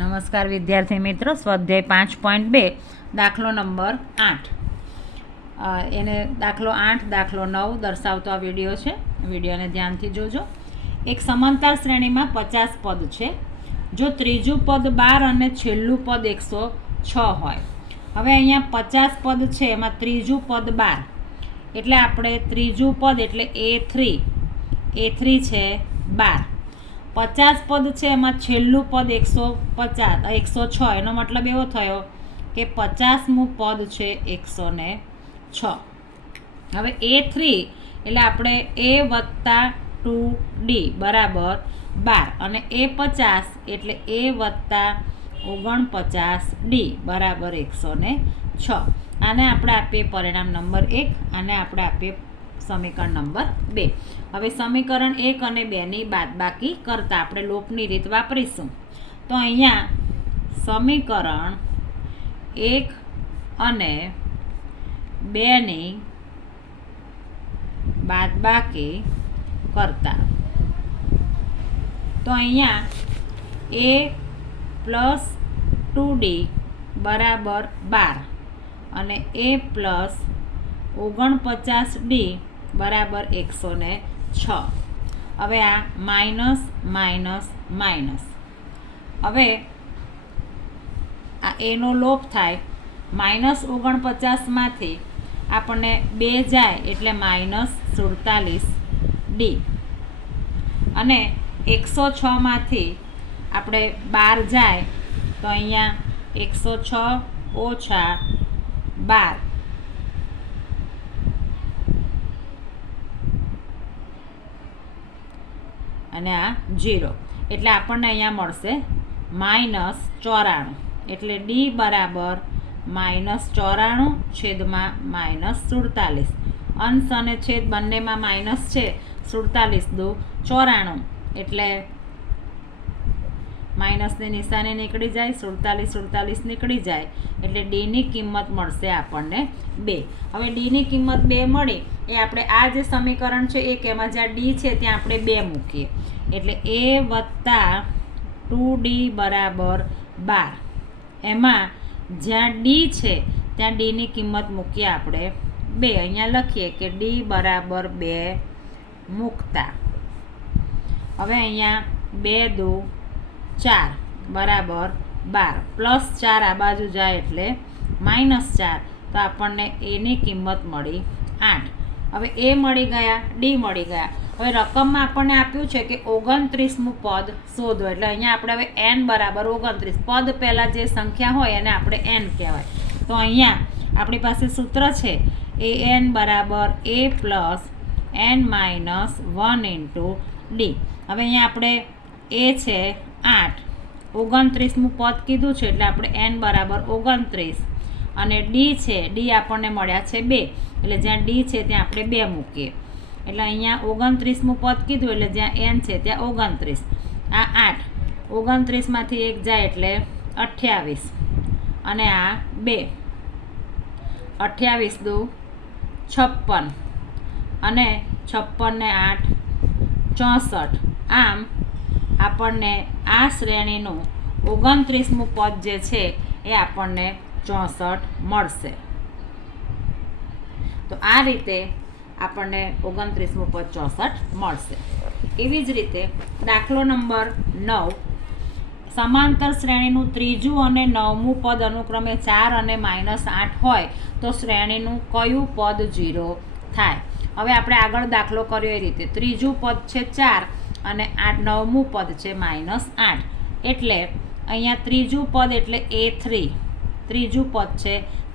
નમસ્કાર વિદ્યાર્થી મિત્રો, સ્વાધ્યાય 5.2 દાખલો નંબર 8 એને દાખલો 8 દાખલો 9 દર્શાવતો આ વિડીયો છે. વિડીયોને ધ્યાનથી જોજો. એક સમાંતર શ્રેણીમાં 50 પદ છે. જો ત્રીજું પદ 12 અને છેલ્લું પદ 106 હોય. હવે અહીંયા 50 પદ છે, એમાં ત્રીજું પદ 12 એટલે આપણે ત્રીજું પદ એટલે A3 છે 12. 50 પદ છે, એમાં છેલ્લું પદ 106. એનો મતલબ એવો થયો કે 50મું પદ છે 106. હવે A3 એટલે આપણે A વત્તા 2D બરાબર 12 અને A50 એટલે A વત્તા 49D બરાબર 106. આને આપણે આપીએ પરિણામ નંબર 1, આને આપણે આપીએ સમીકરણ નંબર 2. હવે સમીકરણ 1 અને 2ની બાદબાકી કરતાં આપણે લોપની રીત વાપરીશું. તો અહીંયા સમીકરણ 1 અને 2ની બાદબાકી કરતાં તો અહીંયા A પ્લસ 2D બરાબર 12 અને A પ્લસ 49D બરાબર 106. હવે આ માઇનસ માઇનસ માઇનસ. હવે આ એનો લોપ થાય. -49માંથી આપણને 2 જાય એટલે -47D અને 106માંથી આપણે 12 જાય તો અહીંયા 106 ઓછા 12 અને આ 0 એટલે આપણને અહીંયા મળશે -94. એટલે D બરાબર -94 છેદમાં -47. અંશ અને છેદ બંનેમાં માઇનસ છે. 47 દુ 94 એટલે માઇનસની નિશાની નીકળી જાય. 47 નીકળી જાય એટલે Dની કિંમત મળશે આપણને 2. હવે Dની કિંમત 2 મળી એ આપણે આ જે સમીકરણ છે એક એમાં જ્યાં D છે ત્યાં આપણે 2 મૂકીએ એટલે A વત્તા 2D બરાબર 12. એમાં જ્યાં D છે ત્યાં Dની કિંમત મૂકીએ આપણે 2. અહીંયા લખીએ કે D બરાબર 2 મૂકતા. હવે અહીંયા 2 દુ 4 બરાબર 12 પ્લસ 4 આ બાજુ જાય એટલે -4. તો આપણને એની કિંમત મળી 8. હવે એ મળી ગયા, ડી મળી ગયા. હવે રકમમાં આપણને આપ્યું છે કે 29મું પદ શોધો. એટલે અહીંયા આપણે હવે n બરાબર 29 પદ પહેલાં જે સંખ્યા હોય એને આપણે n કહેવાય. તો અહીંયા આપણી પાસે સૂત્ર છે an બરાબર a plus n minus 1 into D. હવે અહીંયા આપણે એ છે 8, 29મું પદ કીધું છે એટલે આપણે n બરાબર 29 અને ડી છે, ડી આપણને મળ્યા છે 2 એટલે જ્યાં ડી છે ત્યાં આપણે 2 મૂકીએ. એટલે અહીંયા 29મું પદ કીધું એટલે જ્યાં n છે ત્યાં 29. આ 8, 29માંથી 1 જાય એટલે 28 અને આ 2, 28 દુ 56 અને 56 ને 8 64. આમ આપણને આ શ્રેણીનું 29મું પદ જે છે એ આપણને 64 મળશે. તો આ રીતે આપણને 29મું પદ 64 મળશે. એવી જ રીતે દાખલો નંબર 9 સમાંતર શ્રેણીનું ત્રીજું અને 9મું પદ અનુક્રમે 4 અને -8 હોય તો શ્રેણીનું કયું પદ 0 થાય. હવે આપણે આગળ દાખલો કર્યો એ રીતે ત્રીજું પદ છે 4 અને 9મું પદ છે -8. એટલે અહીંયા ત્રીજું પદ એટલે A3, ત્રીજું પદ છે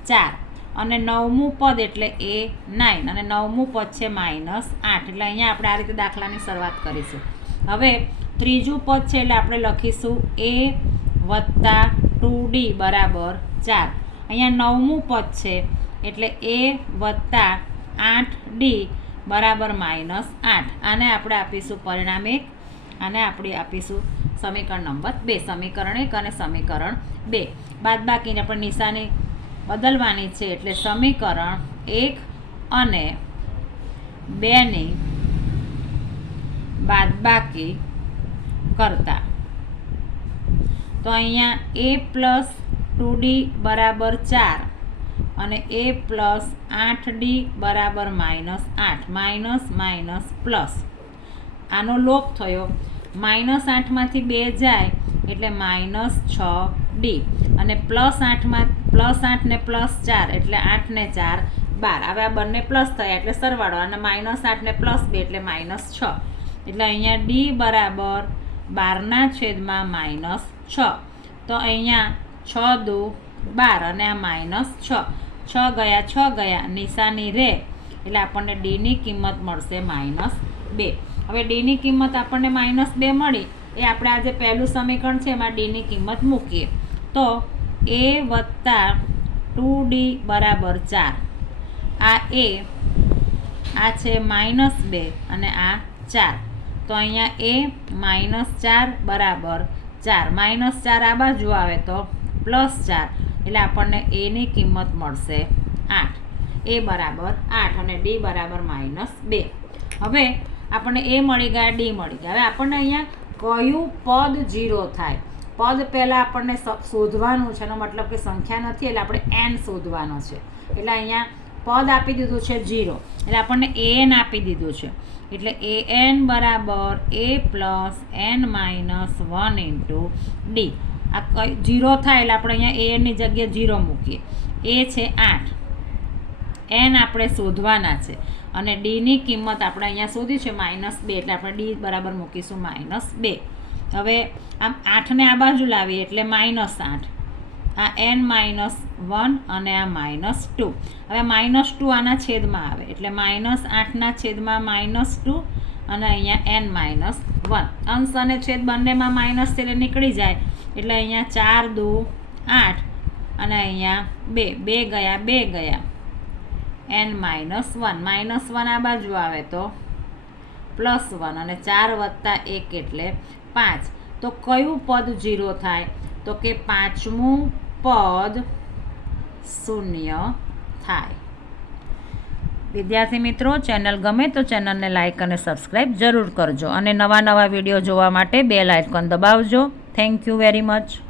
4 અને 9મું પદ એટલે A9 અને 9મું પદ છે -8. એટલે અહીંયા આપણે આ રીતે દાખલાની શરૂઆત કરીશું. હવે ત્રીજું પદ છે એટલે આપણે લખીશું A વત્તા 2D બરાબર 4. અહીંયા 9મું પદ છે એટલે A વત્તા 8D બરાબર -8. આને આપણે આપીશું પરિણામ 1, આને આપણે આપીશું સમીકરણ નંબર 2. સમીકરણ 1 અને સમીકરણ 2 બાદબાકીને આપણે નિશાની બદલવાની છે એટલે સમીકરણ 1 અને 2ની બાદબાકી કરતા તો અહીંયા a પ્લસ 2d બરાબર 4 અને a પ્લસ 8d બરાબર -8 માઇનસ માઇનસ પ્લસ આનો લોપ થયો -8માંથી 2 જાય એટલે -6d અને +8 ને +4 એટલે 8 ને 4 12 હવે આ બંને પ્લસ થયા એટલે સરવાળો અને -8 ને +2 એટલે -6 એટલે અહીંયા d બરાબર 12/-6 તો અહીંયા 6 દુ 12 અને આ -6 ગયા નિશાની રે એટલે આપણને d ની કિંમત મળશે -2 હવે d ની કિંમત આપણને -2 મળી એ આપણે આ જે પહેલું સમીકરણ છે એમાં d ની કિંમત મૂકીએ તો a વત્તા 2d બરાબર 4 આ a આ છે -2 અને આ 4 તો અહીંયા a -4 બરાબર 4 -4 આ બાજુ આવે તો +4 એટલે આપણને a ની કિંમત મળશે 8 a બરાબર 8 અને d બરાબર -2 હવે આપણને a મળી ગયા d મળી ગયા હવે આપણને અહીંયા કયું પદ 0 થાય પદ પહેલાં આપણને શોધવાનું છે એનો મતલબ કે સંખ્યા નથી એટલે આપણે n શોધવાનો છે એટલે અહીંયા પદ આપી દીધું છે 0 એટલે આપણને an આપી દીધું છે એટલે an બરાબર a plus n minus 1 into d આ 0 થાય એટલે આપણે અહીંયા anની જગ્યાએ 0 મૂકીએ a છે 8 n આપણે શોધવાના છે અને d ની કિંમત આપણે અહીંયા શોધી છે -2 એટલે આપણે d બરાબર મૂકીશું -2 હવે આમ 8 ને આ બાજુ લાવીએ એટલે -8 આ n -1 અને આ -2 હવે -2 આના છેદમાં આવે એટલે -8ના છેદમાં -2 અને અહીંયા n -1 અંશ અને છેદ બંનેમાં માઇનસ એટલે નીકળી જાય એટલે અહીંયા 4 દુ 8 અને અહીંયા 2 ગયા n -1 આ બાજુ આવે તો +1 અને 4 વત્તા 1 એટલે 5 તો કયું પદ 0 થાય તો કે પાંચમું પદ 0 થાય વિદ્યાર્થી મિત્રો ચેનલ ગમે તો ચેનલને લાઇક અને સબસ્ક્રાઈબ જરૂર કરજો અને નવા વિડીયો જોવા માટે બેલ આઇકોન દબાવજો થેન્ક યુ વેરી મચ